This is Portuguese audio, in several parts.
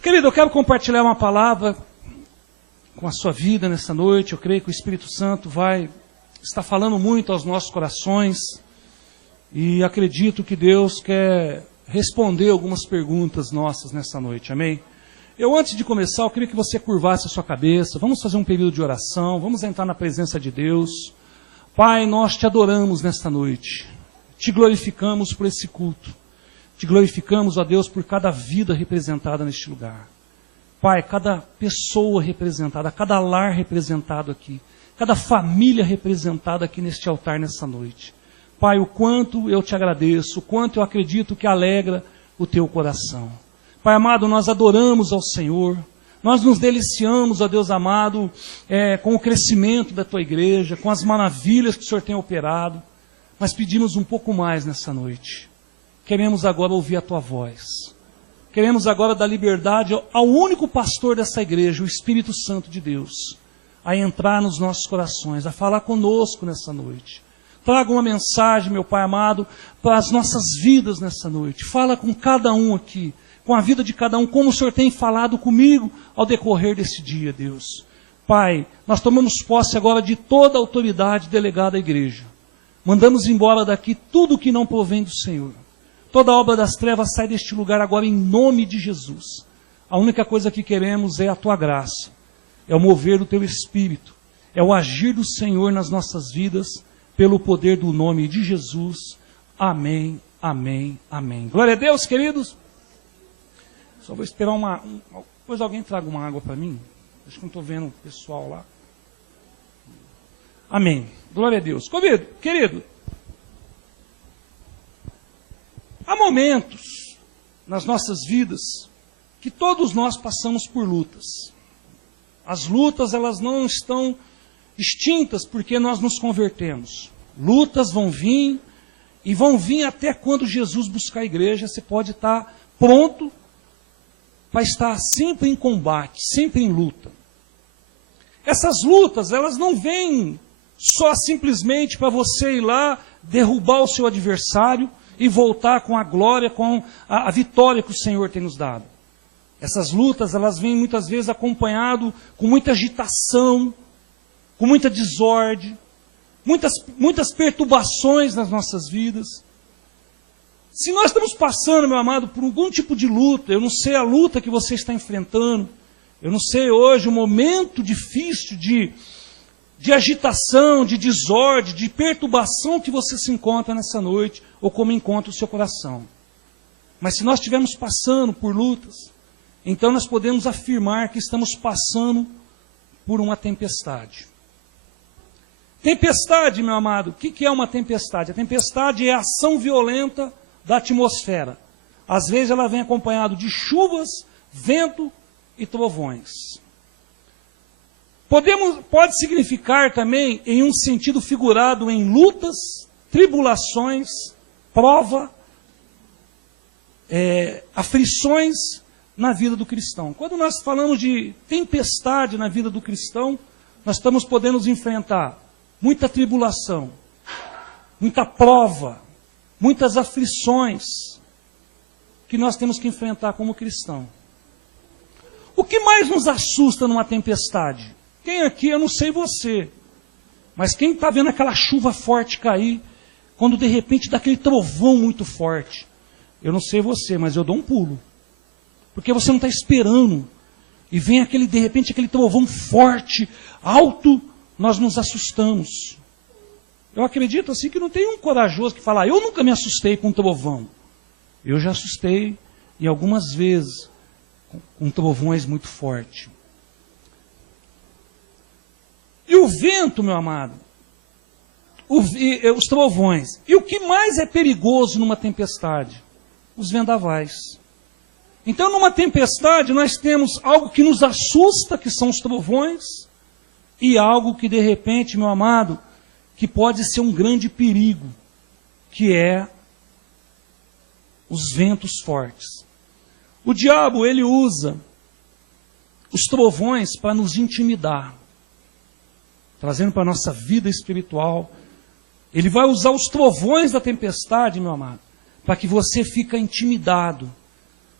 Querido, eu quero compartilhar uma palavra com a sua vida nessa noite. Eu creio que o Espírito Santo está falando muito aos nossos corações e acredito que Deus quer responder algumas perguntas nossas nessa noite, amém? Antes de começar, eu queria que você curvasse a sua cabeça. Vamos fazer um período de oração, vamos entrar na presença de Deus. Pai, nós te adoramos nesta noite, te glorificamos por esse culto. Te glorificamos, ó Deus, por cada vida representada neste lugar. Pai, cada pessoa representada, cada lar representado aqui, cada família representada aqui neste altar nessa noite. Pai, o quanto eu te agradeço, o quanto eu acredito que alegra o teu coração. Pai amado, nós adoramos ao Senhor, nós nos deliciamos, ó Deus amado, com o crescimento da tua igreja, com as maravilhas que o Senhor tem operado, mas pedimos um pouco mais nessa noite. Queremos agora ouvir a tua voz. Queremos agora dar liberdade ao único pastor dessa igreja, o Espírito Santo de Deus, a entrar nos nossos corações, a falar conosco nessa noite. Traga uma mensagem, meu Pai amado, para as nossas vidas nessa noite. Fala com cada um aqui, com a vida de cada um, como o Senhor tem falado comigo ao decorrer desse dia, Deus. Pai, nós tomamos posse agora de toda a autoridade delegada à igreja. Mandamos embora daqui tudo que não provém do Senhor. Toda obra das trevas sai deste lugar agora em nome de Jesus. A única coisa que queremos é a tua graça, é o mover do teu Espírito, é o agir do Senhor nas nossas vidas, pelo poder do nome de Jesus. Amém, amém, amém. Glória a Deus, queridos. Só vou esperar depois alguém traga uma água para mim. Acho que não estou vendo o pessoal lá. Amém. Glória a Deus. Querido, há momentos nas nossas vidas que todos nós passamos por lutas. As lutas, elas não estão extintas porque nós nos convertemos. Lutas vão vir e vão vir até quando Jesus buscar a igreja. Você pode estar pronto para estar sempre em combate, sempre em luta. Essas lutas, elas não vêm só simplesmente para você ir lá derrubar o seu adversário e voltar com a glória, com a vitória que o Senhor tem nos dado. Essas lutas, elas vêm muitas vezes acompanhado com muita agitação, com muita desordem, muitas perturbações nas nossas vidas. Se nós estamos passando, meu amado, por algum tipo de luta, eu não sei a luta que você está enfrentando, eu não sei hoje o momento difícil de agitação, de desordem, de perturbação que você se encontra nessa noite, ou como encontra o seu coração. Mas se nós estivermos passando por lutas, então nós podemos afirmar que estamos passando por uma tempestade. Tempestade, meu amado, o que é uma tempestade? A tempestade é a ação violenta da atmosfera. Às vezes ela vem acompanhada de chuvas, vento e trovões. Pode significar também, em um sentido figurado, em lutas, tribulações, prova, aflições na vida do cristão. Quando nós falamos de tempestade na vida do cristão, nós estamos podendo enfrentar muita tribulação, muita prova, muitas aflições que nós temos que enfrentar como cristão. O que mais nos assusta numa tempestade? Quem aqui, eu não sei você, mas quem está vendo aquela chuva forte cair, quando de repente dá aquele trovão muito forte, eu não sei você, mas eu dou um pulo, porque você não está esperando, e vem de repente aquele trovão forte, alto, nós nos assustamos. Eu acredito assim que não tem um corajoso que fala, eu nunca me assustei com um trovão. Eu já assustei, e algumas vezes, com trovões muito fortes. E o vento, meu amado, os trovões. E o que mais é perigoso numa tempestade? Os vendavais. Então, numa tempestade, nós temos algo que nos assusta, que são os trovões, e algo que, de repente, meu amado, que pode ser um grande perigo, que é os ventos fortes. O diabo, ele usa os trovões para nos intimidar, trazendo para a nossa vida espiritual. Ele vai usar os trovões da tempestade, meu amado, para que você fique intimidado,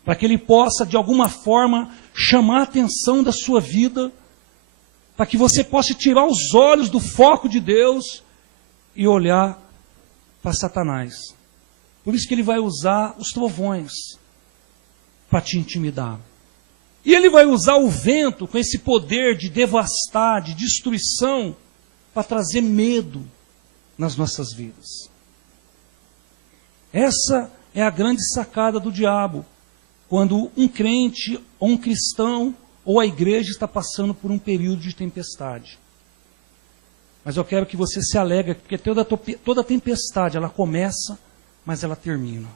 para que Ele possa, de alguma forma, chamar a atenção da sua vida, para que você possa tirar os olhos do foco de Deus e olhar para Satanás. Por isso que ele vai usar os trovões para te intimidar. E ele vai usar o vento com esse poder de devastar, de destruição, para trazer medo nas nossas vidas. Essa é a grande sacada do diabo, quando um crente, ou um cristão, ou a igreja está passando por um período de tempestade. Mas eu quero que você se alegre, porque toda tempestade, ela começa, mas ela termina.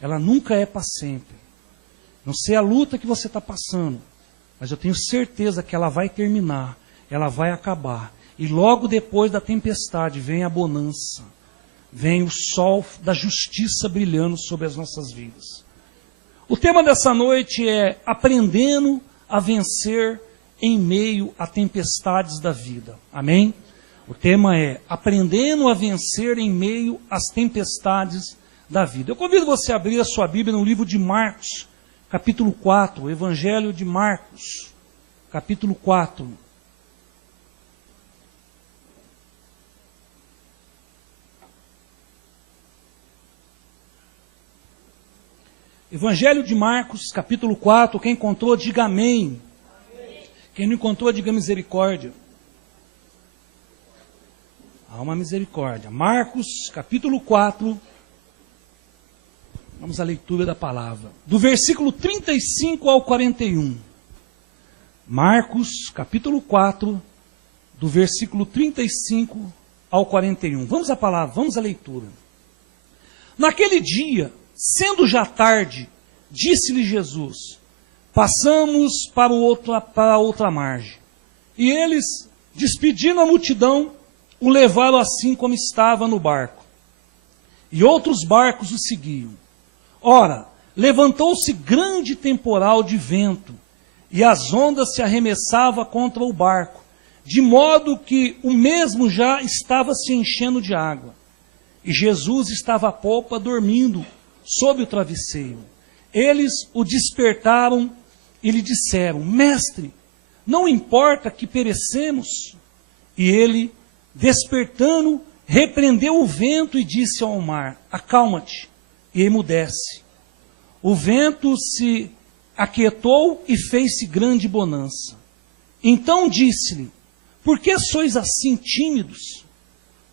Ela nunca é para sempre. Não sei a luta que você está passando, mas eu tenho certeza que ela vai terminar, ela vai acabar. E logo depois da tempestade vem a bonança, vem o sol da justiça brilhando sobre as nossas vidas. O tema dessa noite é aprendendo a vencer em meio a tempestades da vida. Amém? O tema é aprendendo a vencer em meio às tempestades da vida. Eu convido você a abrir a sua Bíblia no livro de Marcos, capítulo 4, o Evangelho de Marcos, capítulo 4. Evangelho de Marcos, capítulo 4, quem encontrou, diga amém. Quem não encontrou, diga misericórdia. Há uma misericórdia. Marcos, capítulo 4, vamos à leitura da palavra. Do versículo 35 ao 41. Marcos, capítulo 4, do versículo 35 ao 41. Vamos à palavra, vamos à leitura. Naquele dia, sendo já tarde, disse-lhe Jesus, passamos para a outra margem. E eles, despedindo a multidão, o levaram assim como estava no barco. E outros barcos o seguiam. Ora, levantou-se grande temporal de vento, e as ondas se arremessavam contra o barco, de modo que o mesmo já estava se enchendo de água. E Jesus estava à popa dormindo sob o travesseiro. Eles o despertaram e lhe disseram, Mestre, não importa que perecemos? E ele, despertando, repreendeu o vento e disse ao mar, acalma-te, e emudece. O vento se aquietou e fez-se grande bonança. Então disse-lhe, por que sois assim tímidos?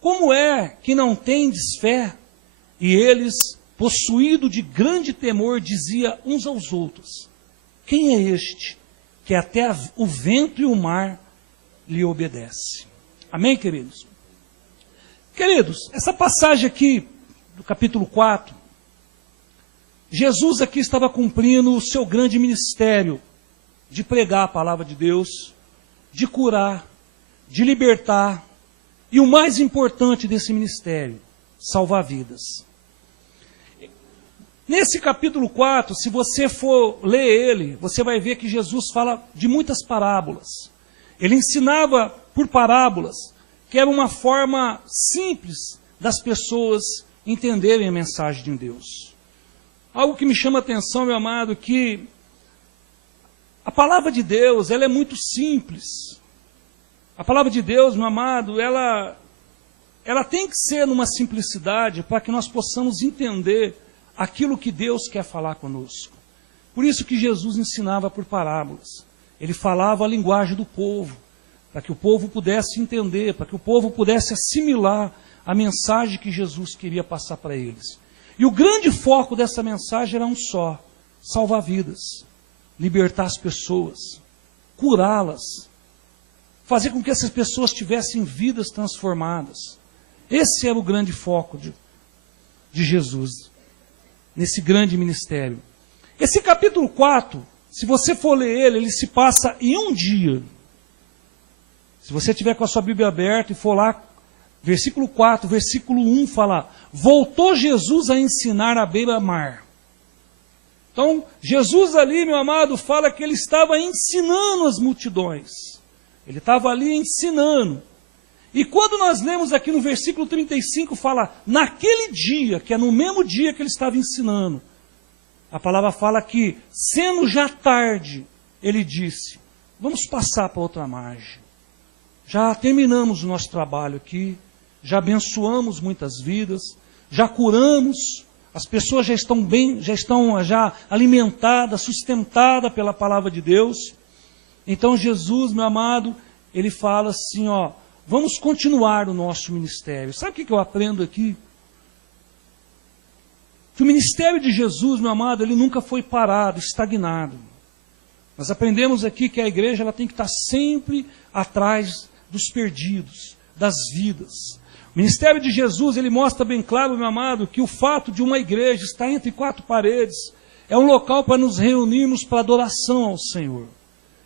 Como é que não tendes fé? E eles, possuído de grande temor, dizia uns aos outros, quem é este que até o vento e o mar lhe obedecem? Amém, queridos? Queridos, essa passagem aqui, do capítulo 4, Jesus aqui estava cumprindo o seu grande ministério de pregar a palavra de Deus, de curar, de libertar, e o mais importante desse ministério, salvar vidas. Nesse capítulo 4, se você for ler ele, você vai ver que Jesus fala de muitas parábolas. Ele ensinava por parábolas, que era uma forma simples das pessoas entenderem a mensagem de Deus. Algo que me chama a atenção, meu amado, que a palavra de Deus, ela é muito simples. A palavra de Deus, meu amado, ela tem que ser numa simplicidade para que nós possamos entender aquilo que Deus quer falar conosco. Por isso que Jesus ensinava por parábolas. Ele falava a linguagem do povo, para que o povo pudesse entender, para que o povo pudesse assimilar a mensagem que Jesus queria passar para eles. E o grande foco dessa mensagem era um só, salvar vidas, libertar as pessoas, curá-las, fazer com que essas pessoas tivessem vidas transformadas. Esse era o grande foco de Jesus, nesse grande ministério. Esse capítulo 4, se você for ler ele se passa em um dia. Se você tiver com a sua Bíblia aberta e for lá, versículo 4, versículo 1 fala, voltou Jesus a ensinar à beira-mar. Então, Jesus ali, meu amado, fala que ele estava ensinando as multidões. Ele estava ali ensinando. E quando nós lemos aqui no versículo 35, fala, naquele dia, que é no mesmo dia que ele estava ensinando, a palavra fala que, sendo já tarde, ele disse, vamos passar para outra margem. Já terminamos o nosso trabalho aqui, já abençoamos muitas vidas, já curamos, as pessoas já estão bem, já alimentadas, sustentadas pela palavra de Deus. Então Jesus, meu amado, ele fala assim, ó, vamos continuar o nosso ministério. Sabe o que eu aprendo aqui? Que o ministério de Jesus, meu amado, ele nunca foi parado, estagnado. Nós aprendemos aqui que a igreja ela tem que estar sempre atrás dos perdidos, das vidas. O ministério de Jesus, ele mostra bem claro, meu amado, que o fato de uma igreja estar entre quatro paredes é um local para nos reunirmos para adoração ao Senhor,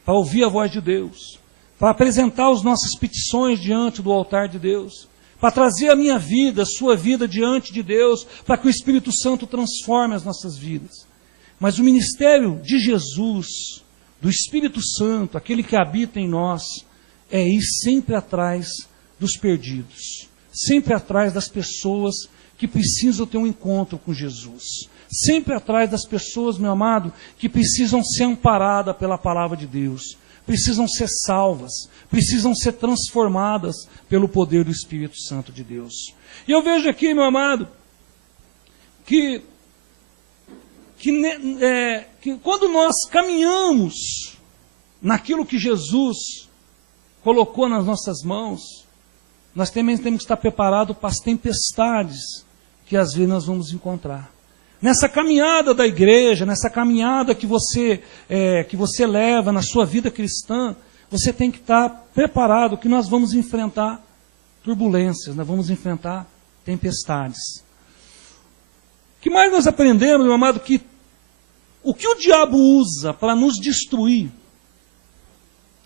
para ouvir a voz de Deus, para apresentar as nossas petições diante do altar de Deus, para trazer a minha vida, a sua vida diante de Deus, para que o Espírito Santo transforme as nossas vidas. Mas o ministério de Jesus, do Espírito Santo, aquele que habita em nós, é ir sempre atrás dos perdidos, sempre atrás das pessoas que precisam ter um encontro com Jesus, sempre atrás das pessoas, meu amado, que precisam ser amparadas pela palavra de Deus, precisam ser salvas, precisam ser transformadas pelo poder do Espírito Santo de Deus. E eu vejo aqui, meu amado, que quando nós caminhamos naquilo que Jesus colocou nas nossas mãos, nós também temos que estar preparados para as tempestades que às vezes nós vamos encontrar. Nessa caminhada da igreja, nessa caminhada que você leva na sua vida cristã, você tem que estar preparado que nós vamos enfrentar turbulências, nós vamos enfrentar tempestades. O que mais nós aprendemos, meu amado, que o que o diabo usa para nos destruir,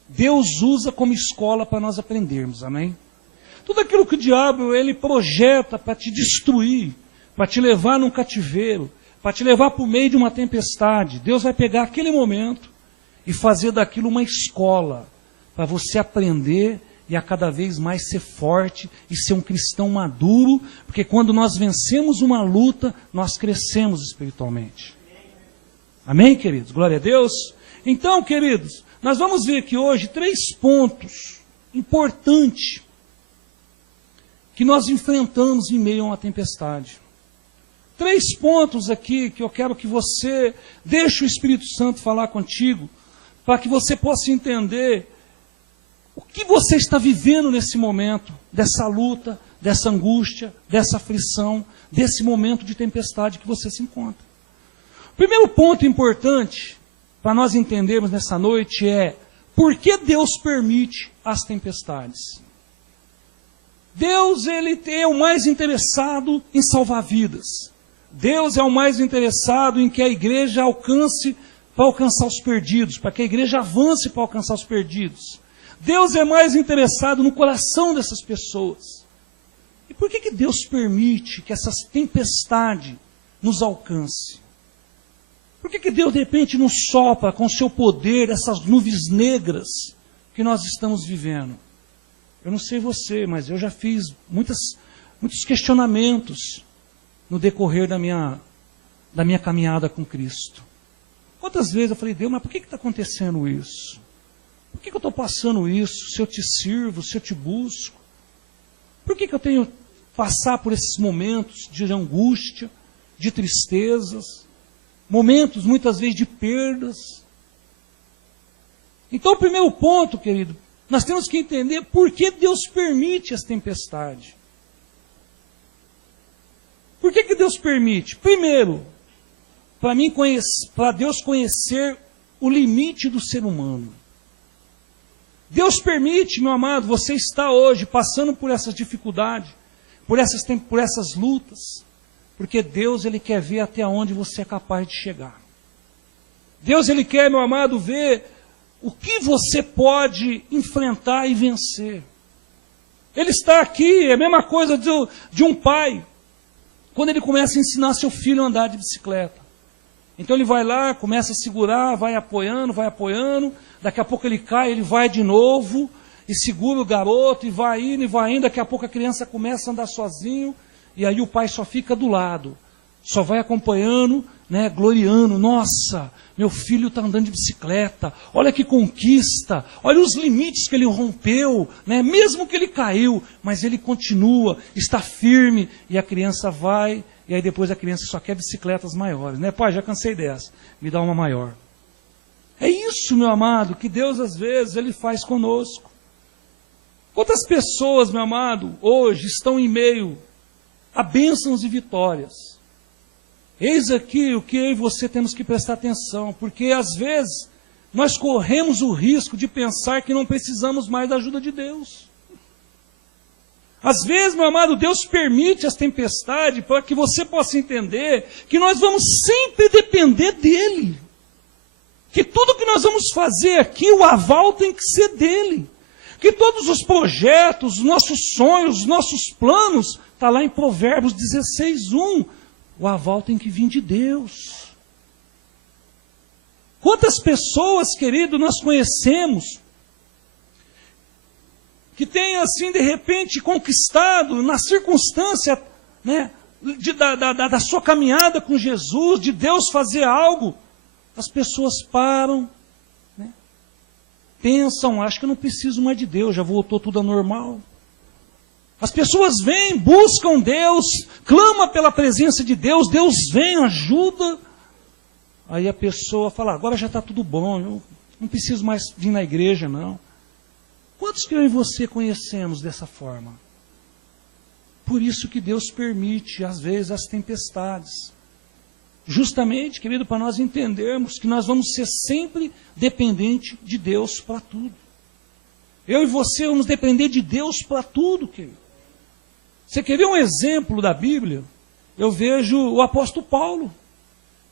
Deus usa como escola para nós aprendermos, amém? Tudo aquilo que o diabo ele projeta para te destruir, para te levar num cativeiro, para te levar para o meio de uma tempestade, Deus vai pegar aquele momento e fazer daquilo uma escola, para você aprender e a cada vez mais ser forte e ser um cristão maduro, porque quando nós vencemos uma luta, nós crescemos espiritualmente. Amém, queridos? Glória a Deus. Então, queridos, nós vamos ver aqui hoje 3 pontos importantes que nós enfrentamos em meio a uma tempestade. 3 pontos aqui que eu quero que você deixe o Espírito Santo falar contigo, para que você possa entender o que você está vivendo nesse momento, dessa luta, dessa angústia, dessa aflição, desse momento de tempestade que você se encontra. O primeiro ponto importante para nós entendermos nessa noite é por que Deus permite as tempestades. Deus ele é o mais interessado em salvar vidas. Deus é o mais interessado em que a igreja alcance para alcançar os perdidos, para que a igreja avance para alcançar os perdidos. Deus é mais interessado no coração dessas pessoas. E por que Deus permite que essas tempestades nos alcance? Por que Deus de repente nos sopra com o seu poder essas nuvens negras que nós estamos vivendo? Eu não sei você, mas eu já fiz muitos questionamentos no decorrer da minha caminhada com Cristo. Quantas vezes eu falei, Deus, mas por que está acontecendo isso? Por que eu estou passando isso? Se eu te sirvo, se eu te busco? Por que eu tenho que passar por esses momentos de angústia, de tristezas, momentos muitas vezes de perdas? Então o primeiro ponto, querido, nós temos que entender por que Deus permite as tempestades. Por que Deus permite? Primeiro, para Deus conhecer o limite do ser humano. Deus permite, meu amado, você está hoje passando por essas dificuldades, por essas lutas, porque Deus ele quer ver até onde você é capaz de chegar. Deus ele quer, meu amado, ver o que você pode enfrentar e vencer. Ele está aqui, é a mesma coisa de um pai, quando ele começa a ensinar seu filho a andar de bicicleta. Então ele vai lá, começa a segurar, vai apoiando, daqui a pouco ele cai, ele vai de novo, e segura o garoto, e vai indo, daqui a pouco a criança começa a andar sozinho, e aí o pai só fica do lado, só vai acompanhando, né, gloriando, nossa, meu filho está andando de bicicleta, olha que conquista, olha os limites que ele rompeu, né, mesmo que ele caiu, mas ele continua, está firme, e a criança vai, e aí depois a criança só quer bicicletas maiores, né, pai, já cansei dessa, me dá uma maior. É isso, meu amado, que Deus às vezes Ele faz conosco. Quantas pessoas, meu amado, hoje estão em meio a bênçãos e vitórias? Eis aqui o que eu e você temos que prestar atenção, porque às vezes nós corremos o risco de pensar que não precisamos mais da ajuda de Deus. Às vezes, meu amado, Deus permite as tempestades para que você possa entender que nós vamos sempre depender dEle. Que tudo que nós vamos fazer aqui, o aval tem que ser dEle. Que todos os projetos, os nossos sonhos, os nossos planos, está lá em Provérbios 16:1. O aval tem que vir de Deus. Quantas pessoas, querido, nós conhecemos, que têm assim, de repente, conquistado, na circunstância, né, da sua caminhada com Jesus, de Deus fazer algo, as pessoas param, né, pensam, acho que eu não preciso mais de Deus, já voltou tudo ao normal. As pessoas vêm, buscam Deus, clamam pela presença de Deus, Deus vem, ajuda. Aí a pessoa fala, agora já está tudo bom, eu não preciso mais vir na igreja, não. Quantos que eu e você conhecemos dessa forma? Por isso que Deus permite, às vezes, as tempestades. Justamente, querido, para nós entendermos que nós vamos ser sempre dependentes de Deus para tudo. Eu e você vamos depender de Deus para tudo, querido. Você quer ver um exemplo da Bíblia? Eu vejo o apóstolo Paulo.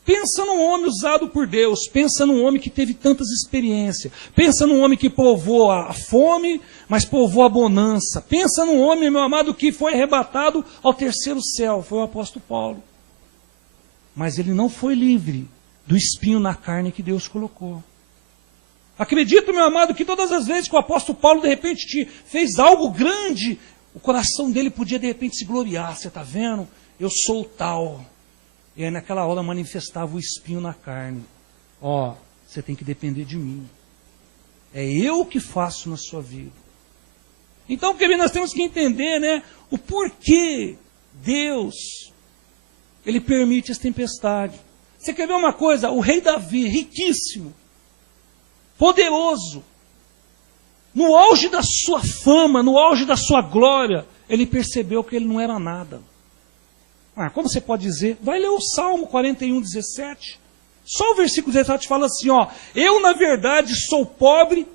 Pensa num homem usado por Deus, pensa num homem que teve tantas experiências, pensa num homem que provou a fome, mas provou a bonança. Pensa num homem, meu amado, que foi arrebatado ao terceiro céu, foi o apóstolo Paulo. Mas ele não foi livre do espinho na carne que Deus colocou. Acredito, meu amado, que todas as vezes que o apóstolo Paulo, de repente, fez algo grande, o coração dele podia, de repente, se gloriar. Você está vendo? Eu sou o tal. E aí, naquela hora, manifestava o espinho na carne. Ó, você tem que depender de mim. É eu que faço na sua vida. Então, querido, nós temos que entender, né, o porquê Deus, Ele permite as tempestades. Você quer ver uma coisa? O rei Davi, riquíssimo, poderoso, no auge da sua fama, no auge da sua glória, ele percebeu que ele não era nada. Como você pode dizer? Vai ler o Salmo 41:17. Só o versículo 17 fala assim, ó, eu na verdade sou pobre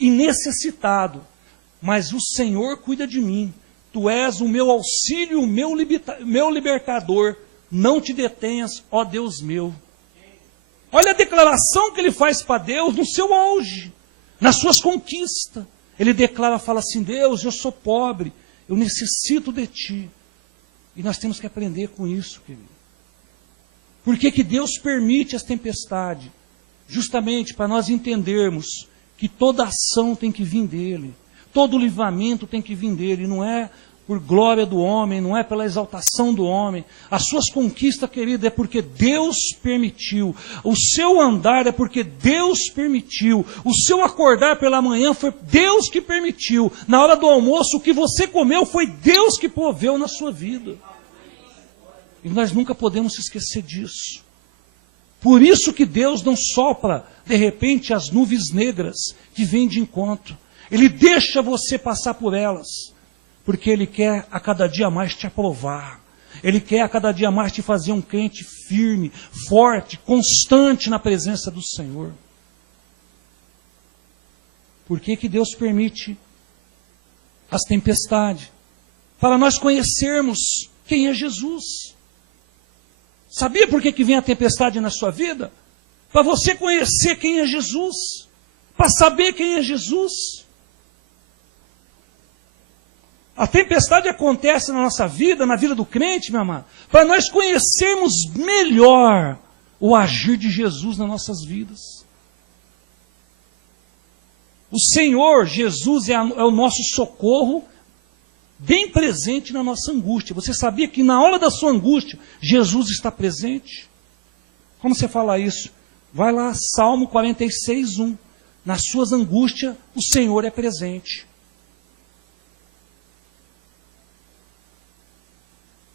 e necessitado, mas o Senhor cuida de mim. Tu és o meu auxílio, o meu libertador. Não te detenhas, ó Deus meu. Olha a declaração que ele faz para Deus no seu auge, nas suas conquistas. Ele declara, fala assim, Deus, eu sou pobre, eu necessito de ti. E nós temos que aprender com isso, querido. Por que que Deus permite as tempestades? Justamente para nós entendermos que toda ação tem que vir dele. Todo livramento tem que vir dele. Não é por glória do homem, não é pela exaltação do homem. As suas conquistas, querido, é porque Deus permitiu. O seu andar é porque Deus permitiu. O seu acordar pela manhã foi Deus que permitiu. Na hora do almoço, o que você comeu foi Deus que proveu na sua vida. E nós nunca podemos se esquecer disso. Por isso que Deus não sopra, de repente, as nuvens negras que vêm de encontro. Ele deixa você passar por elas. Porque Ele quer a cada dia mais te aprovar. Ele quer a cada dia mais te fazer um crente firme, forte, constante na presença do Senhor. Por que que Deus permite as tempestades? Para nós conhecermos quem é Jesus. Sabia por que que vem a tempestade na sua vida? Para você conhecer quem é Jesus. Para saber quem é Jesus. A tempestade acontece na nossa vida, na vida do crente, meu amado, para nós conhecermos melhor o agir de Jesus nas nossas vidas. O Senhor Jesus é o nosso socorro bem presente na nossa angústia. Você sabia que na hora da sua angústia, Jesus está presente? Como você fala isso? Vai lá, Salmo 46, 1. Nas suas angústias, o Senhor é presente.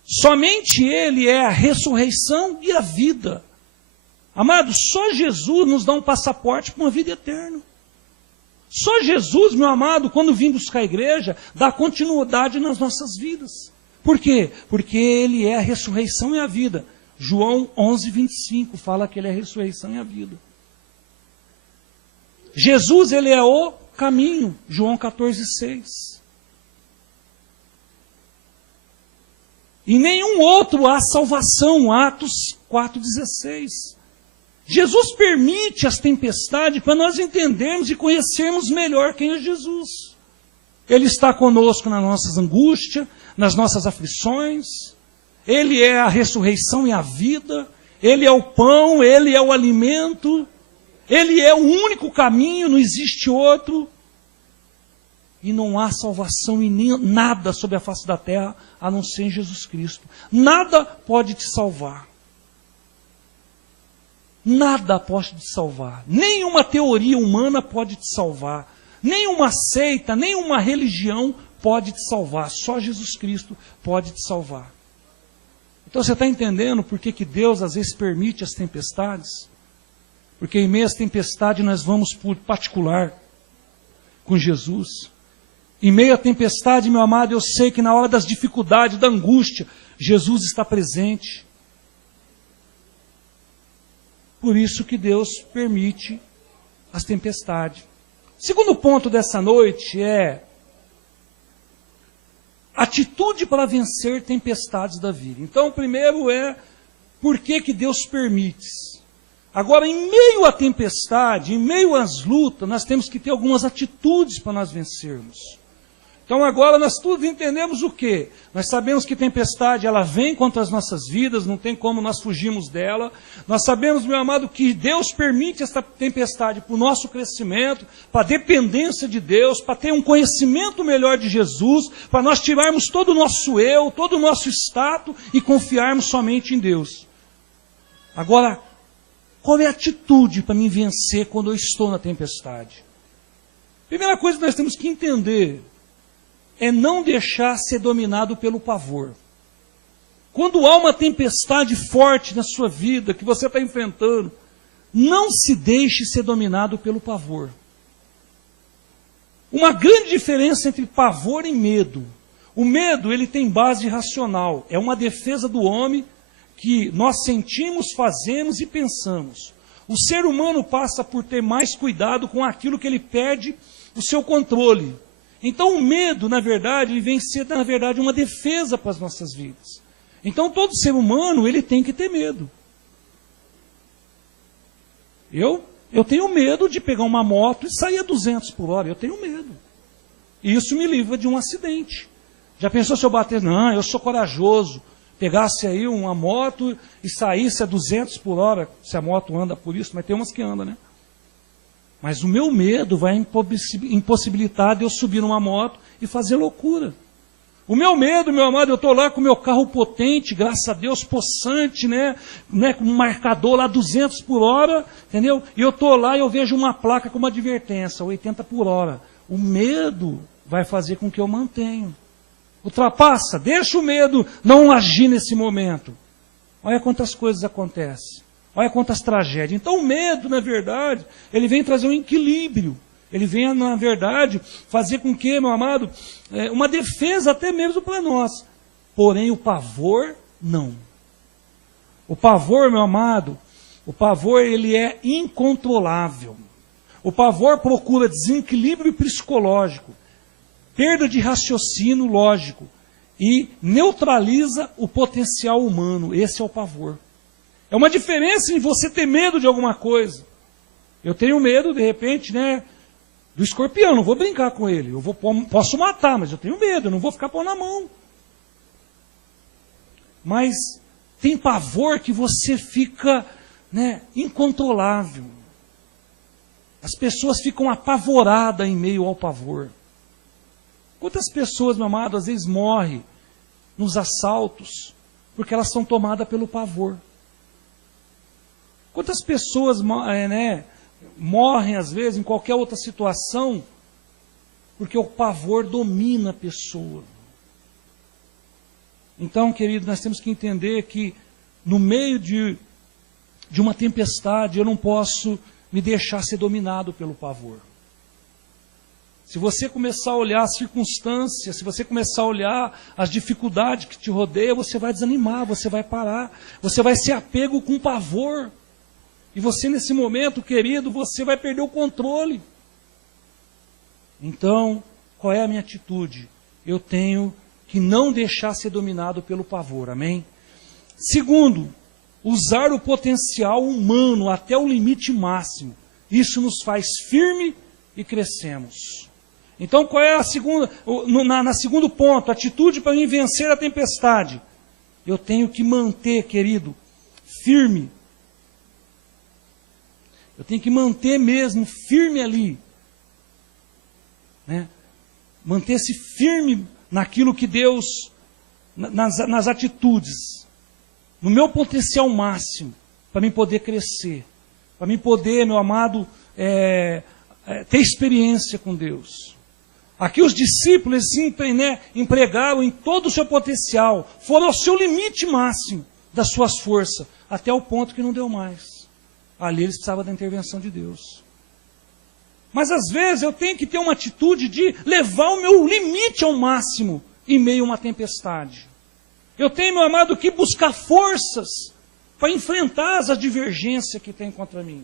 Somente Ele é a ressurreição e a vida. Amados, só Jesus nos dá um passaporte para uma vida eterna. Só Jesus, meu amado, quando vim buscar a igreja, dá continuidade nas nossas vidas. Por quê? Porque Ele é a ressurreição e a vida. João 11, 25 fala que Ele é a ressurreição e a vida. Jesus, Ele é o caminho. João 14, 6. Em nenhum outro há salvação. Atos 4, 16. Jesus permite as tempestades para nós entendermos e conhecermos melhor quem é Jesus. Ele está conosco nas nossas angústias, nas nossas aflições. Ele é a ressurreição e a vida. Ele é o pão, Ele é o alimento. Ele é o único caminho, não existe outro. E não há salvação em nada sobre a face da terra, a não ser em Jesus Cristo. Nada pode te salvar. Nada pode te salvar. Nenhuma teoria humana pode te salvar. Nenhuma seita, nenhuma religião pode te salvar. Só Jesus Cristo pode te salvar. Então você está entendendo por que Deus às vezes permite as tempestades? Porque em meio às tempestades nós vamos por particular com Jesus. Em meio à tempestade, meu amado, eu sei que na hora das dificuldades, da angústia, Jesus está presente. Por isso que Deus permite as tempestades. Segundo ponto dessa noite é atitude para vencer tempestades da vida. Então, o primeiro é por que Deus permite. Agora, em meio à tempestade, em meio às lutas, nós temos que ter algumas atitudes para nós vencermos. Então agora nós todos entendemos o quê? Nós sabemos que tempestade ela vem contra as nossas vidas, não tem como nós fugirmos dela. Nós sabemos, meu amado, que Deus permite essa tempestade para o nosso crescimento, para a dependência de Deus, para ter um conhecimento melhor de Jesus, para nós tirarmos todo o nosso eu, todo o nosso status e confiarmos somente em Deus. Agora, qual é a atitude para me vencer quando eu estou na tempestade? Primeira coisa que nós temos que entender é não deixar ser dominado pelo pavor. Quando há uma tempestade forte na sua vida, que você está enfrentando, não se deixe ser dominado pelo pavor. Uma grande diferença entre pavor e medo. O medo, ele tem base racional. É uma defesa do homem que nós sentimos, fazemos e pensamos. O ser humano passa por ter mais cuidado com aquilo que ele perde o seu controle. Então o medo, na verdade, ele vem ser, na verdade, uma defesa para as nossas vidas. Então todo ser humano, ele tem que ter medo. Eu tenho medo de pegar uma moto e sair a 200 por hora. Eu tenho medo. E isso me livra de um acidente. Já pensou se eu bater? Não, eu sou corajoso. Pegasse aí uma moto e saísse a 200 por hora, se a moto anda por isso, mas tem umas que andam, né? Mas o meu medo vai impossibilitar de eu subir numa moto e fazer loucura. O meu medo, meu amado, eu estou lá com o meu carro potente, graças a Deus, possante, né? Com um marcador lá 200 por hora, entendeu? E eu estou lá e eu vejo uma placa com uma advertência, 80 por hora. O medo vai fazer com que eu mantenha. Ultrapassa, deixa o medo não agir nesse momento. Olha quantas coisas acontecem. Olha quantas tragédias. Então o medo, na verdade, ele vem trazer um equilíbrio. Ele vem, na verdade, fazer com que, meu amado, uma defesa até mesmo para nós. Porém, o pavor, não. O pavor, meu amado, o pavor, ele é incontrolável. O pavor procura desequilíbrio psicológico, perda de raciocínio lógico e neutraliza o potencial humano. Esse é o pavor. É uma diferença em você ter medo de alguma coisa. Eu tenho medo, de repente, né, do escorpião, não vou brincar com ele. Posso matar, mas eu tenho medo, eu não vou ficar pondo na mão. Mas tem pavor que você fica, né, incontrolável. As pessoas ficam apavoradas em meio ao pavor. Quantas pessoas, meu amado, às vezes morrem nos assaltos porque elas são tomadas pelo pavor. Quantas pessoas morrem, às vezes, em qualquer outra situação, porque o pavor domina a pessoa. Então, querido, nós temos que entender que no meio de uma tempestade, eu não posso me deixar ser dominado pelo pavor. Se você começar a olhar as circunstâncias, se você começar a olhar as dificuldades que te rodeiam, você vai desanimar, você vai parar, você vai ser apego com pavor. E você, nesse momento, querido, você vai perder o controle. Então, qual é a minha atitude? Eu tenho que não deixar ser dominado pelo pavor, amém? Segundo, usar o potencial humano até o limite máximo. Isso nos faz firme e crescemos. Então, qual é a segunda, na segundo ponto, atitude para mim vencer a tempestade? Eu tenho que manter, querido, firme. Eu tenho que manter mesmo firme ali. Né? Manter-se firme naquilo que Deus, nas atitudes, no meu potencial máximo, para mim poder crescer, para mim poder, meu amado, ter experiência com Deus. Aqui os discípulos empregaram em todo o seu potencial, foram ao seu limite máximo das suas forças, até o ponto que não deu mais. Ali eles precisavam da intervenção de Deus. Mas às vezes eu tenho que ter uma atitude de levar o meu limite ao máximo em meio a uma tempestade. Eu tenho, meu amado, que buscar forças para enfrentar as divergências que tem contra mim.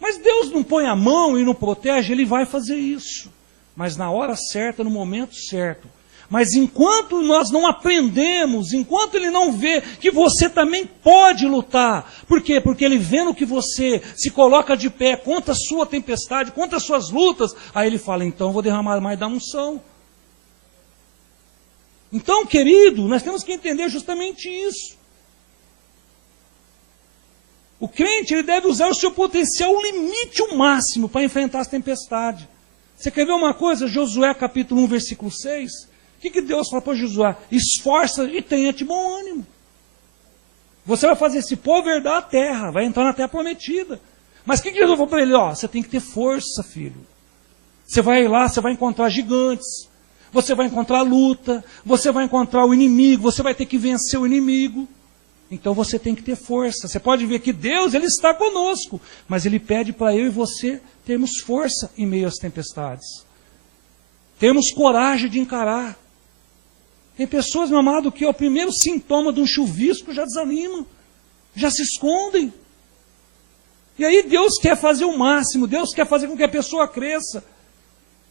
Mas Deus não põe a mão e não protege, Ele vai fazer isso. Mas na hora certa, no momento certo. Mas enquanto nós não aprendemos, enquanto Ele não vê que você também pode lutar. Por quê? Porque Ele vendo que você se coloca de pé contra a sua tempestade, contra as suas lutas, aí Ele fala, então eu vou derramar mais da unção. Então, querido, nós temos que entender justamente isso. O crente ele deve usar o seu potencial, o limite, o máximo, para enfrentar as tempestades. Você quer ver uma coisa? Josué capítulo 1, versículo 6. O que Deus fala para Josué? Esforça e tenha-te bom ânimo. Você vai fazer esse povo herdar a terra, vai entrar na terra prometida. Mas o que Jesus falou para ele? Você tem que ter força, filho. Você vai lá, você vai encontrar gigantes. Você vai encontrar luta. Você vai encontrar o inimigo. Você vai ter que vencer o inimigo. Então você tem que ter força. Você pode ver que Deus, Ele está conosco. Mas Ele pede para eu e você termos força em meio às tempestades. Termos coragem de encarar. Tem pessoas, meu amado, que ao primeiro sintoma de um chuvisco já desanimam. Já se escondem. E aí Deus quer fazer o máximo. Deus quer fazer com que a pessoa cresça.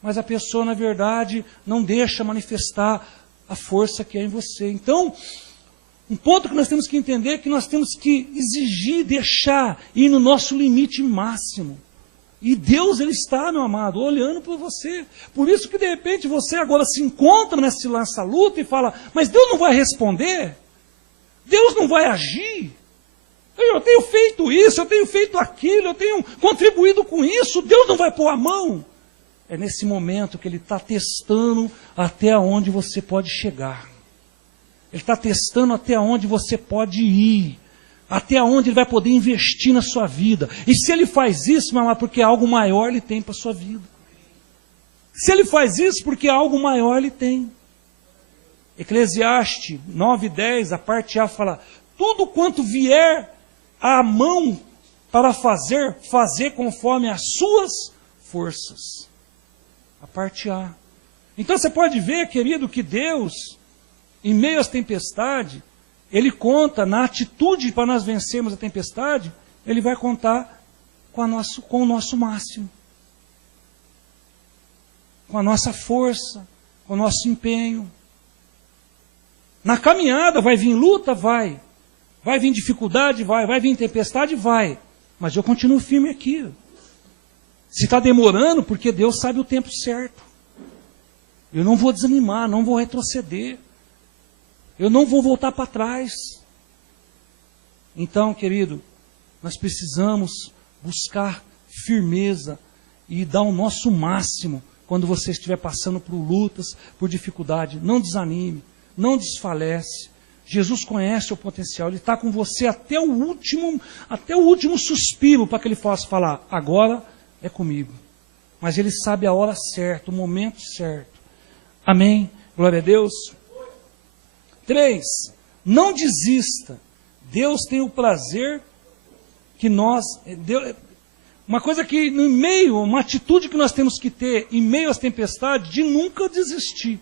Mas a pessoa, na verdade, não deixa manifestar a força que é em você. Então, um ponto que nós temos que entender é que nós temos que exigir, deixar ir no nosso limite máximo. E Deus, Ele está, meu amado, olhando por você. Por isso que, de repente, você agora se encontra nessa luta e fala, mas Deus não vai responder? Deus não vai agir? Eu tenho feito isso, eu tenho feito aquilo, eu tenho contribuído com isso, Deus não vai pôr a mão? É nesse momento que Ele está testando até onde você pode chegar. Ele está testando até onde você pode ir. Até onde Ele vai poder investir na sua vida. E se Ele faz isso, meu amado, porque algo maior Ele tem para a sua vida. Se Ele faz isso, porque algo maior Ele tem. Eclesiastes 9:10, a parte A fala, tudo quanto vier à mão para fazer conforme as suas forças. A parte A. Então você pode ver, querido, que Deus, em meio às tempestades, Ele conta na atitude para nós vencermos a tempestade, Ele vai contar com o nosso máximo. Com a nossa força, com o nosso empenho. Na caminhada vai vir luta? Vai. Vai vir dificuldade? Vai vir tempestade? Vai. Mas eu continuo firme aqui. Se está demorando, porque Deus sabe o tempo certo. Eu não vou desanimar, não vou retroceder. Eu não vou voltar para trás. Então, querido, nós precisamos buscar firmeza e dar o nosso máximo quando você estiver passando por lutas, por dificuldade. Não desanime, não desfalece. Jesus conhece o potencial, Ele está com você até o último suspiro para que Ele possa falar, agora é comigo. Mas Ele sabe a hora certa, o momento certo. Amém? Glória a Deus. 3. Não desista. Deus tem o prazer que nós... uma coisa que no meio, uma atitude que nós temos que ter em meio às tempestades, de nunca desistir.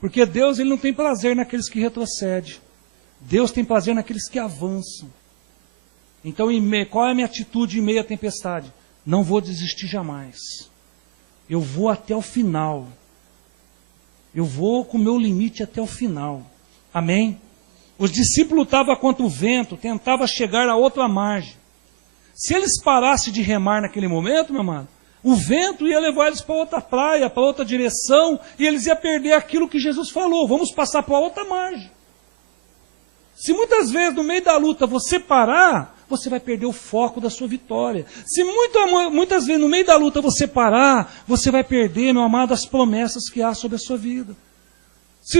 Porque Deus, Ele não tem prazer naqueles que retrocedem. Deus tem prazer naqueles que avançam. Então, qual é a minha atitude em meio à tempestade? Não vou desistir jamais. Eu vou até o final. Eu vou com o meu limite até o final. Amém? Os discípulos lutavam contra o vento, tentavam chegar a outra margem. Se eles parassem de remar naquele momento, meu amado, o vento ia levar eles para outra praia, para outra direção, e eles iam perder aquilo que Jesus falou, vamos passar para outra margem. Se muitas vezes no meio da luta você parar, você vai perder o foco da sua vitória. Se muitas vezes no meio da luta você parar, você vai perder, meu amado, as promessas que há sobre a sua vida. Se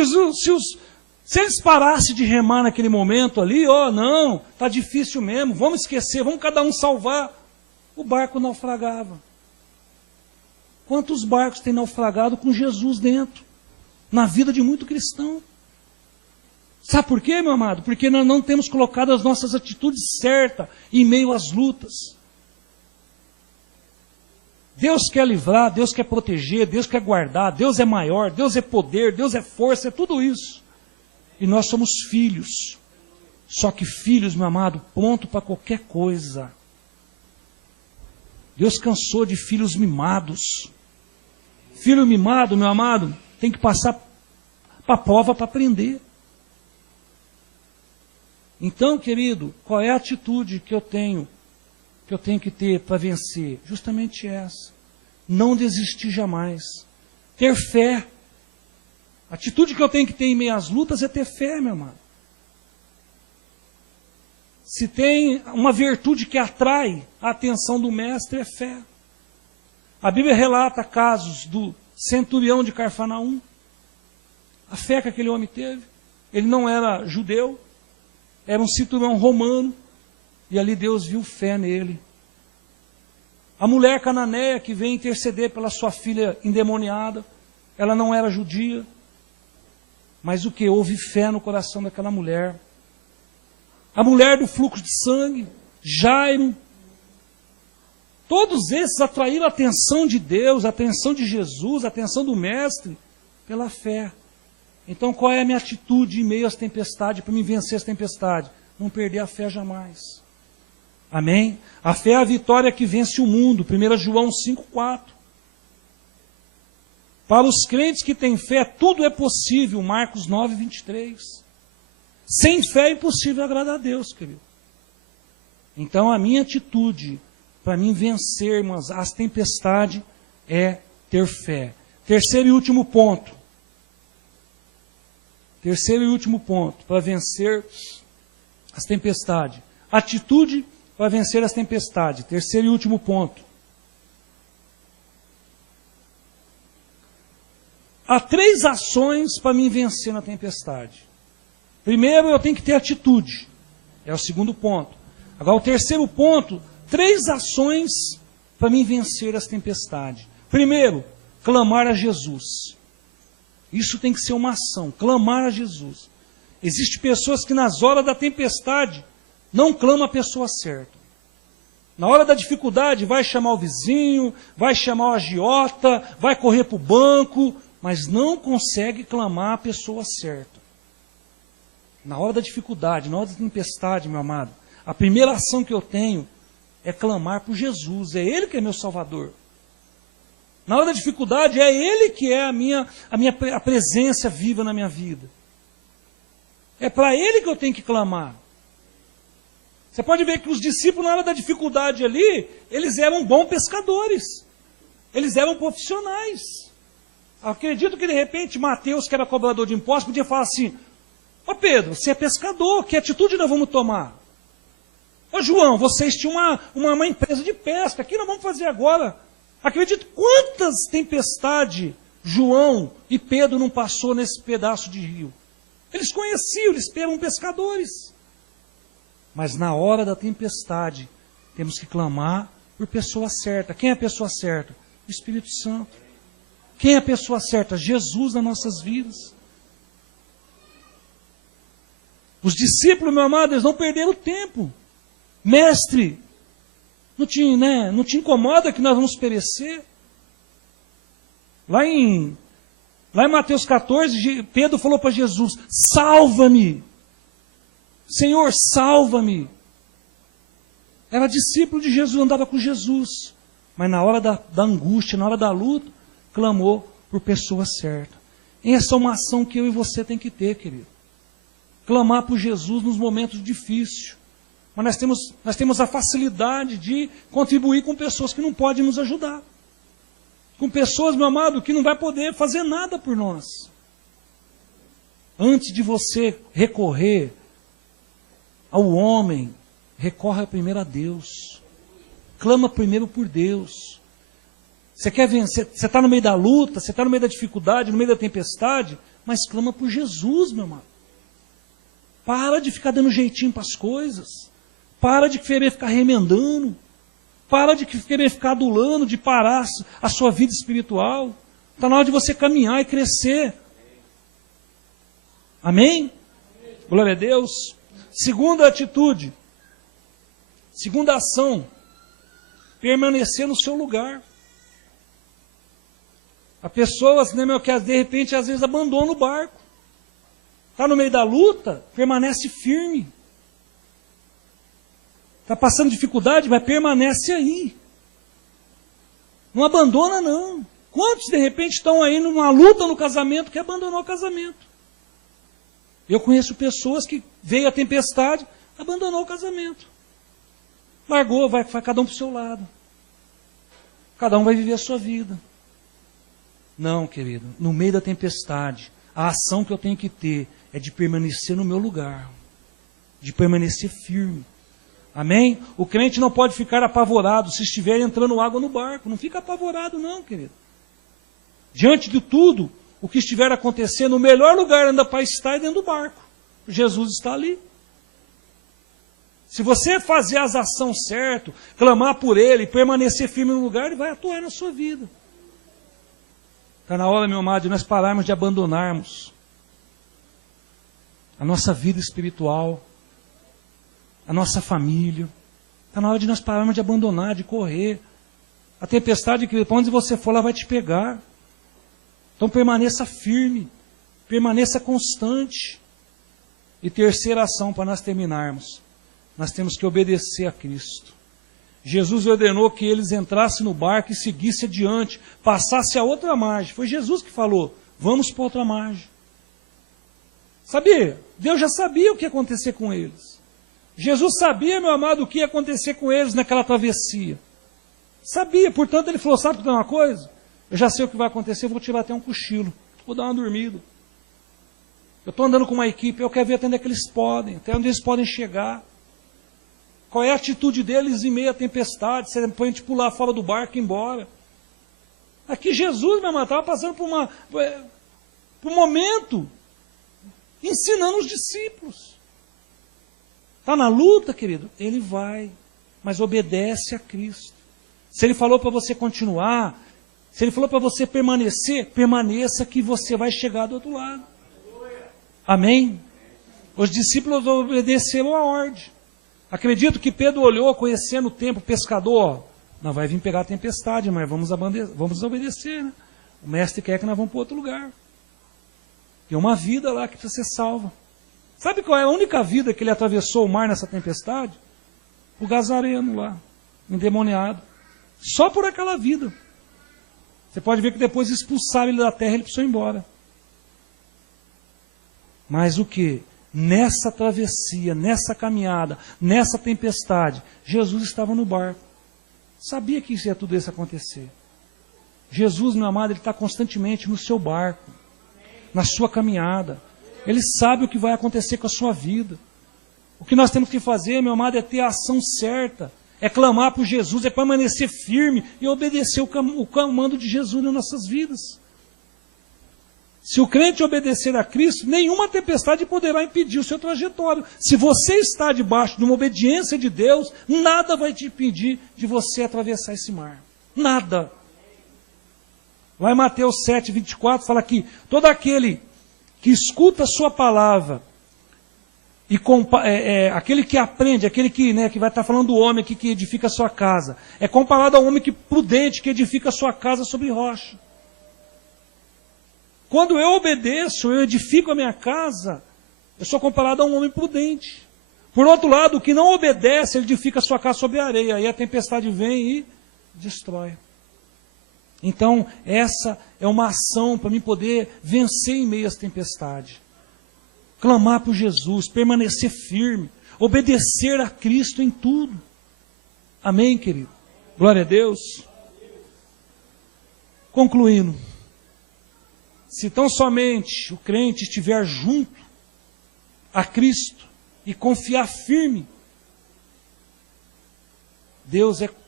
eles parassem de remar naquele momento ali, não, está difícil mesmo, vamos esquecer, vamos cada um salvar, o barco naufragava. Quantos barcos têm naufragado com Jesus dentro? Na vida de muito cristão. Sabe por quê, meu amado? Porque nós não temos colocado as nossas atitudes certas em meio às lutas. Deus quer livrar, Deus quer proteger, Deus quer guardar, Deus é maior, Deus é poder, Deus é força, é tudo isso. E nós somos filhos. Só que filhos, meu amado, pronto para qualquer coisa. Deus cansou de filhos mimados. Filho mimado, meu amado, tem que passar para a prova para aprender. Então, querido, qual é a atitude que eu tenho que ter para vencer? Justamente essa. Não desistir jamais. Ter fé. A atitude que eu tenho que ter em meio às lutas é ter fé, meu amado. Se tem uma virtude que atrai a atenção do mestre, é fé. A Bíblia relata casos do centurião de Cafarnaum. A fé que aquele homem teve. Ele não era judeu, era um centurião romano. E ali Deus viu fé nele. A mulher cananeia que veio interceder pela sua filha endemoniada. Ela não era judia. Mas o que? Houve fé no coração daquela mulher. A mulher do fluxo de sangue, Jairo. Todos esses atraíram a atenção de Deus, a atenção de Jesus, a atenção do Mestre, pela fé. Então qual é a minha atitude em meio às tempestades, para me vencer as tempestades? Não perder a fé jamais. Amém? A fé é a vitória que vence o mundo. 1 João 5,4. Para os crentes que têm fé, tudo é possível. Marcos 9,23. Sem fé é impossível agradar a Deus, querido. Então a minha atitude para mim vencermos as tempestades é ter fé. Terceiro e último ponto. Terceiro e último ponto para vencer as tempestades. Atitude para vencer as tempestades. Terceiro e último ponto. Há 3 ações para mim vencer na tempestade. Primeiro, eu tenho que ter atitude. É o segundo ponto. Agora, o terceiro ponto, 3 ações para mim vencer as tempestades. Primeiro, clamar a Jesus. Isso tem que ser uma ação, clamar a Jesus. Existem pessoas que nas horas da tempestade não clamam a pessoa certa. Na hora da dificuldade vai chamar o vizinho, vai chamar o agiota, vai correr para o banco, mas não consegue clamar a pessoa certa. Na hora da dificuldade, na hora da tempestade, meu amado, a primeira ação que eu tenho é clamar por Jesus, é Ele que é meu Salvador. Na hora da dificuldade, é Ele que é a presença viva na minha vida. É para Ele que eu tenho que clamar. Você pode ver que os discípulos, na hora da dificuldade ali, eles eram bons pescadores. Eles eram profissionais. Acredito que de repente Mateus, que era cobrador de impostos, podia falar assim: ô Pedro, você é pescador, que atitude nós vamos tomar? Ô João, vocês tinham uma empresa de pesca, o que nós vamos fazer agora? Acredito quantas tempestades João e Pedro não passou nesse pedaço de rio. Eles conheciam, eles eram pescadores. Mas na hora da tempestade, temos que clamar por pessoa certa. Quem é a pessoa certa? O Espírito Santo. Quem é a pessoa certa? Jesus nas nossas vidas. Os discípulos, meu amado, eles não perderam tempo. Mestre, não te incomoda que nós vamos perecer? Lá em Mateus 14, Pedro falou para Jesus, salva-me. Senhor, salva-me. Era discípulo de Jesus, andava com Jesus. Mas na hora da angústia, na hora da luta, clamou por pessoa certa. Essa é uma ação que eu e você tem que ter, querido. Clamar por Jesus nos momentos difíceis. Mas nós temos a facilidade de contribuir com pessoas que não podem nos ajudar. Com pessoas, meu amado, que não vai poder fazer nada por nós. Antes de você recorrer ao homem, recorra primeiro a Deus. Clama primeiro por Deus. Você quer vencer? Você está no meio da luta, você está no meio da dificuldade, no meio da tempestade, mas clama por Jesus, meu amado. Para de ficar dando jeitinho para as coisas. Para de querer ficar remendando. Para de querer ficar adulando, de parar a sua vida espiritual. Está na hora de você caminhar e crescer. Amém? Glória a Deus. Segunda atitude. Segunda ação. Permanecer no seu lugar. A pessoa, que de repente, às vezes abandona o barco. Está no meio da luta, permanece firme. Está passando dificuldade, mas permanece aí. Não abandona, não. Quantos, de repente, estão aí numa luta no casamento que abandonou o casamento? Eu conheço pessoas que veio a tempestade, abandonou o casamento. Largou, vai cada um para o seu lado. Cada um vai viver a sua vida. Não, querido, no meio da tempestade, a ação que eu tenho que ter é de permanecer no meu lugar, de permanecer firme. Amém? O crente não pode ficar apavorado se estiver entrando água no barco. Não fica apavorado não, querido. Diante de tudo, o que estiver acontecendo, o melhor lugar ainda para estar é dentro do barco. Jesus está ali. Se você fazer as ações certas, clamar por Ele, permanecer firme no lugar, Ele vai atuar na sua vida. Está na hora, meu amado, de nós pararmos de abandonarmos a nossa vida espiritual, a nossa família. Está na hora de nós pararmos de abandonar, de correr. A tempestade, querido, para onde você for, ela vai te pegar. Então permaneça firme, permaneça constante. E terceira ação para nós terminarmos. Nós temos que obedecer a Cristo. Jesus ordenou que eles entrassem no barco e seguissem adiante, passassem a outra margem. Foi Jesus que falou, vamos para outra margem. Sabia? Deus já sabia o que ia acontecer com eles. Jesus sabia, meu amado, o que ia acontecer com eles naquela travessia. Sabia, portanto ele falou, sabe uma coisa? Eu já sei o que vai acontecer, eu vou tirar até um cochilo, vou dar uma dormida. Eu estou andando com uma equipe, eu quero ver até onde é que eles podem, até onde eles podem chegar. Qual é a atitude deles em meio à tempestade? Se a gente pular fora do barco e ir embora. Aqui Jesus, meu irmão, estava passando por um momento, ensinando os discípulos. Está na luta, querido? Ele vai, mas obedece a Cristo. Se Ele falou para você continuar, se Ele falou para você permanecer, permaneça que você vai chegar do outro lado. Amém? Os discípulos obedeceram a ordem. Acredito que Pedro olhou, conhecendo o tempo, pescador, não vai vir pegar a tempestade, mas vamos obedecer, né? O mestre quer que nós vamos para outro lugar. Tem uma vida lá que precisa ser salva. Sabe qual é a única vida que ele atravessou o mar nessa tempestade? O Gazareno lá, endemoniado. Só por aquela vida. Você pode ver que depois expulsaram ele da terra e ele precisou ir embora. Mas o que? Nessa travessia, nessa caminhada, nessa tempestade, Jesus estava no barco. Sabia que isso ia tudo isso acontecer. Jesus, meu amado, Ele está constantemente no seu barco, na sua caminhada. Ele sabe o que vai acontecer com a sua vida. O que nós temos que fazer, meu amado, é ter a ação certa, é clamar por Jesus, é permanecer firme e obedecer o comando de Jesus nas nossas vidas. Se o crente obedecer a Cristo, nenhuma tempestade poderá impedir o seu trajetório. Se você está debaixo de uma obediência de Deus, nada vai te impedir de você atravessar esse mar. Nada. Lá em Mateus 7, 24, fala que todo aquele que escuta a sua palavra, e aquele que aprende, aquele que vai estar falando do homem aqui que edifica a sua casa, é comparado ao homem prudente que edifica a sua casa sobre rocha. Quando eu obedeço, eu edifico a minha casa, eu sou comparado a um homem prudente. Por outro lado, o que não obedece, ele edifica a sua casa sobre areia, aí a tempestade vem e destrói. Então, essa é uma ação para mim poder vencer em meio às tempestades. Clamar por Jesus, permanecer firme, obedecer a Cristo em tudo. Amém, querido? Glória a Deus. Concluindo, se tão somente o crente estiver junto a Cristo e confiar firme,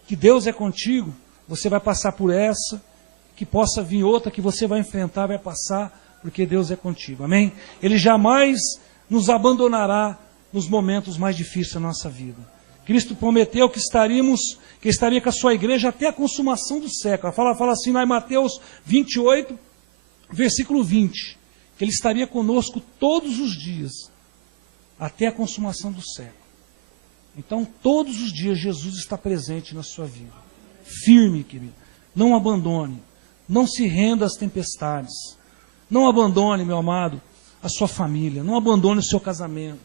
que Deus é contigo, você vai passar por essa, que possa vir outra que você vai enfrentar, vai passar, porque Deus é contigo. Amém? Ele jamais nos abandonará nos momentos mais difíceis da nossa vida. Cristo prometeu que estaria com a sua igreja até a consumação do século. Fala assim lá em Mateus 28, versículo 20, que Ele estaria conosco todos os dias, até a consumação do século. Então, todos os dias Jesus está presente na sua vida. Firme, querido. Não abandone. Não se renda às tempestades. Não abandone, meu amado, a sua família. Não abandone o seu casamento.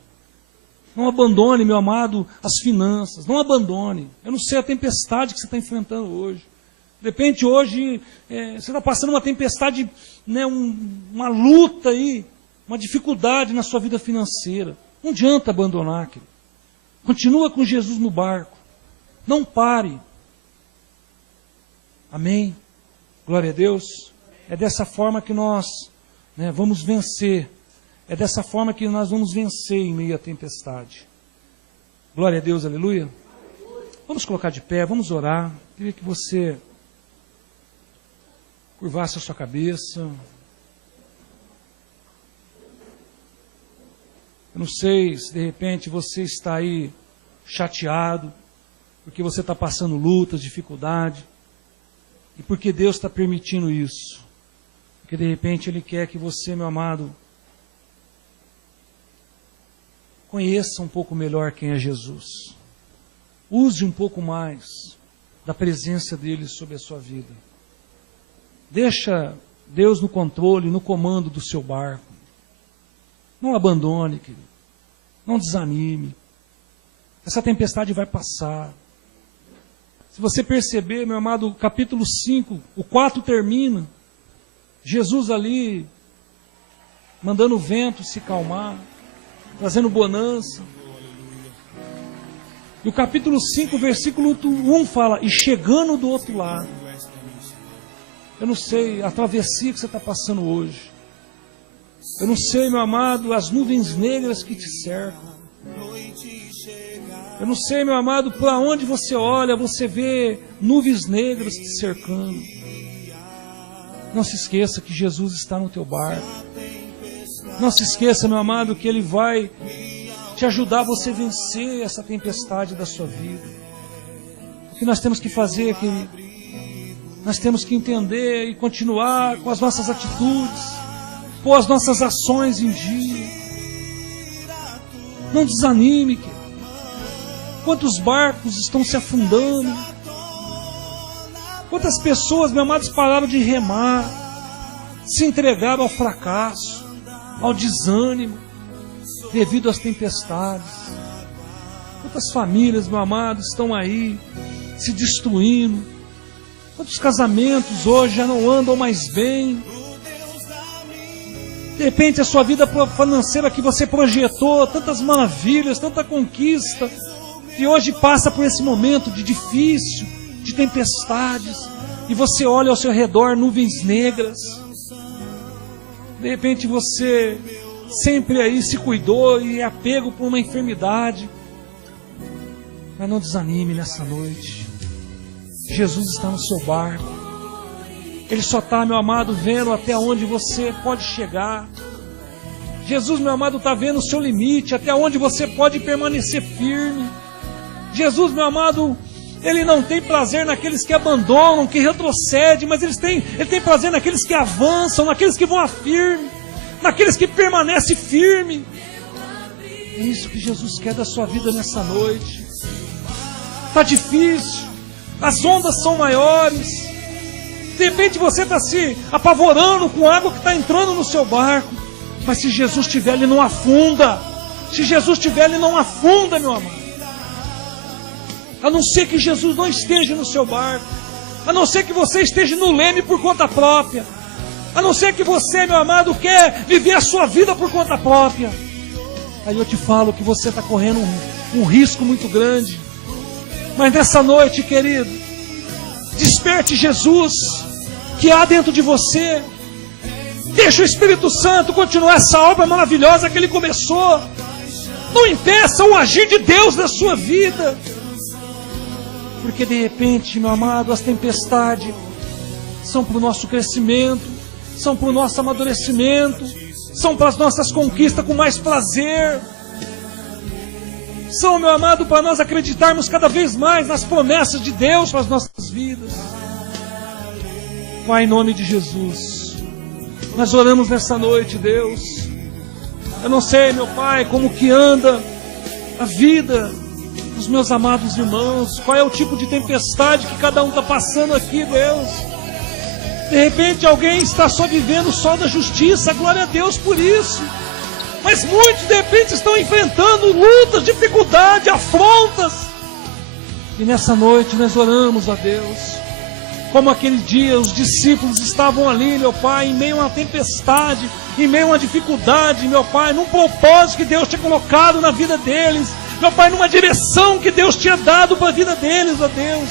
Não abandone, meu amado, as finanças. Não abandone. Eu não sei a tempestade que você está enfrentando hoje. De repente, hoje, você está passando uma tempestade, uma luta aí, uma dificuldade na sua vida financeira. Não adianta abandonar, querido. Continua com Jesus no barco. Não pare. Amém? Glória a Deus. É dessa forma que nós vamos vencer. É dessa forma que nós vamos vencer em meio à tempestade. Glória a Deus, aleluia. Vamos colocar de pé, vamos orar. Queria que você curvasse a sua cabeça. Eu não sei se de repente você está aí chateado, porque você está passando lutas, dificuldade, e porque Deus está permitindo isso. Porque de repente Ele quer que você, meu amado, conheça um pouco melhor quem é Jesus. Use um pouco mais da presença dEle sobre a sua vida. Deixa Deus no controle, no comando do seu barco. Não abandone, querido. Não desanime. Essa tempestade vai passar. Se você perceber, meu amado, o capítulo 5, o 4 termina. Jesus ali, mandando o vento se calmar, trazendo bonança. E o capítulo 5, versículo 1 fala, e chegando do outro lado. Eu não sei a travessia que você está passando hoje. Eu não sei, meu amado, as nuvens negras que te cercam. Eu não sei, meu amado, para onde você olha, você vê nuvens negras te cercando. Não se esqueça que Jesus está no teu barco. Não se esqueça, meu amado, que Ele vai te ajudar a você vencer essa tempestade da sua vida. O que nós temos que fazer, querido? Nós temos que entender e continuar com as nossas atitudes, pôr as nossas ações em dia. Não desanime, querido. Quantos barcos estão se afundando? Quantas pessoas, meus amados, pararam de remar, se entregaram ao fracasso, ao desânimo, devido às tempestades? Quantas famílias, meu amado, estão aí se destruindo? Quantos casamentos hoje já não andam mais bem? De repente a sua vida financeira que você projetou, tantas maravilhas, tanta conquista, e hoje passa por esse momento de difícil, de tempestades, e você olha ao seu redor nuvens negras. De repente você sempre aí se cuidou e é apego por uma enfermidade. Mas não desanime nessa noite. Jesus está no seu barco. Ele só está, meu amado, vendo até onde você pode chegar. Jesus, meu amado, está vendo o seu limite, até onde você pode permanecer firme. Jesus, meu amado, Ele não tem prazer naqueles que abandonam, que retrocedem, mas Ele tem prazer naqueles que avançam, naqueles que vão a firme, naqueles que permanecem firme. É isso que Jesus quer da sua vida nessa noite. Está difícil, as ondas são maiores, de repente você está se apavorando com a água que está entrando no seu barco, mas se Jesus estiver, Ele não afunda. Se Jesus estiver, Ele não afunda, meu amado. A não ser que Jesus não esteja no seu barco, a não ser que você esteja no leme por conta própria, a não ser que você, meu amado, quer viver a sua vida por conta própria. Aí eu te falo que você está correndo um risco muito grande. Mas nessa noite, querido, desperte Jesus que há dentro de você. Deixa o Espírito Santo continuar essa obra maravilhosa que Ele começou. Não impeça o agir de Deus na sua vida. Porque de repente, meu amado, as tempestades são para o nosso crescimento, são para o nosso amadurecimento, são para as nossas conquistas com mais prazer. São, meu amado, para nós acreditarmos cada vez mais nas promessas de Deus para as nossas vidas. Pai, em nome de Jesus, nós oramos nessa noite, Deus. Eu não sei, meu Pai, como que anda a vida dos meus amados irmãos, qual é o tipo de tempestade que cada um está passando aqui, Deus. De repente alguém está só vivendo o sol da justiça, glória a Deus por isso. Mas muitos de repente estão enfrentando lutas, dificuldades, afrontas. E nessa noite nós oramos a Deus. Como aquele dia os discípulos estavam ali, meu Pai, em meio a uma tempestade, em meio a uma dificuldade, meu Pai, num propósito que Deus tinha colocado na vida deles. Meu Pai, numa direção que Deus tinha dado para a vida deles, ó Deus.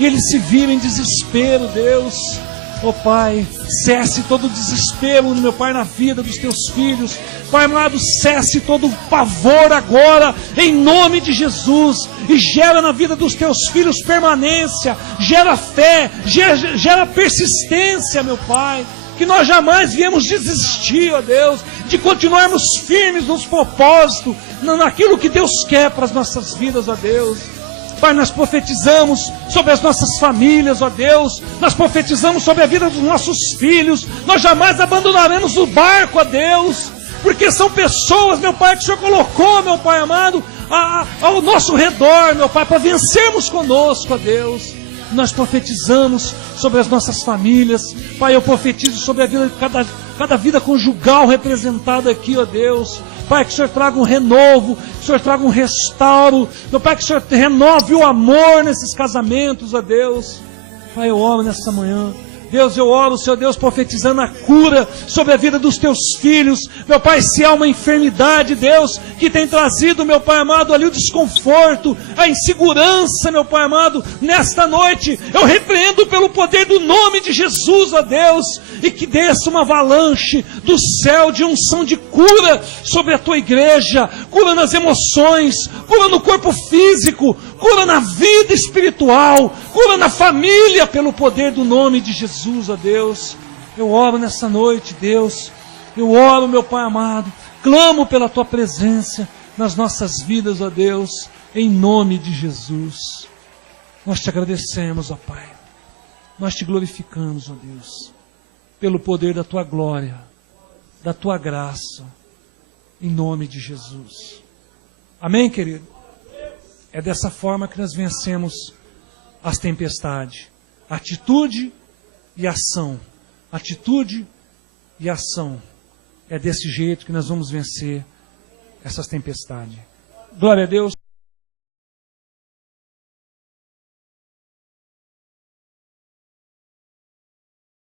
E eles se viram em desespero, Deus. Ó Pai, cesse todo o desespero, meu Pai, na vida dos teus filhos. Pai amado, cesse todo o pavor agora, em nome de Jesus. E gera na vida dos teus filhos permanência, gera fé, gera persistência, meu Pai. Que nós jamais viemos desistir, ó Deus, de continuarmos firmes nos propósitos, naquilo que Deus quer para as nossas vidas, ó Deus. Pai, nós profetizamos sobre as nossas famílias, ó Deus. Nós profetizamos sobre a vida dos nossos filhos. Nós jamais abandonaremos o barco, ó Deus. Porque são pessoas, meu Pai, que o Senhor colocou, meu Pai amado, ao nosso redor, meu Pai, para vencermos conosco, ó Deus. Nós profetizamos sobre as nossas famílias. Pai, eu profetizo sobre a vida de cada vida conjugal representada aqui, ó Deus. Pai, que o Senhor traga um renovo, que o Senhor traga um restauro. Meu Pai, que o Senhor renove o amor nesses casamentos, ó Deus. Pai, eu oro nessa manhã. Deus, eu oro, Senhor Deus, profetizando a cura sobre a vida dos teus filhos. Meu Pai, se há uma enfermidade, Deus, que tem trazido, meu Pai amado, ali o desconforto, a insegurança, meu Pai amado, nesta noite, eu repreendo pelo poder do nome de Jesus, ó Deus, e que desça uma avalanche do céu de unção de cura sobre a tua igreja, cura nas emoções, cura no corpo físico, cura na vida espiritual, cura na família, pelo poder do nome de Jesus, ó Deus. Eu oro nessa noite, Deus. Eu oro, meu Pai amado. Clamo pela Tua presença nas nossas vidas, ó Deus. Em nome de Jesus. Nós te agradecemos, ó Pai. Nós te glorificamos, ó Deus. Pelo poder da Tua glória, da Tua graça. Em nome de Jesus. Amém, querido? É dessa forma que nós vencemos as tempestades. Atitude e ação. Atitude e ação. É desse jeito que nós vamos vencer essas tempestades. Glória a Deus.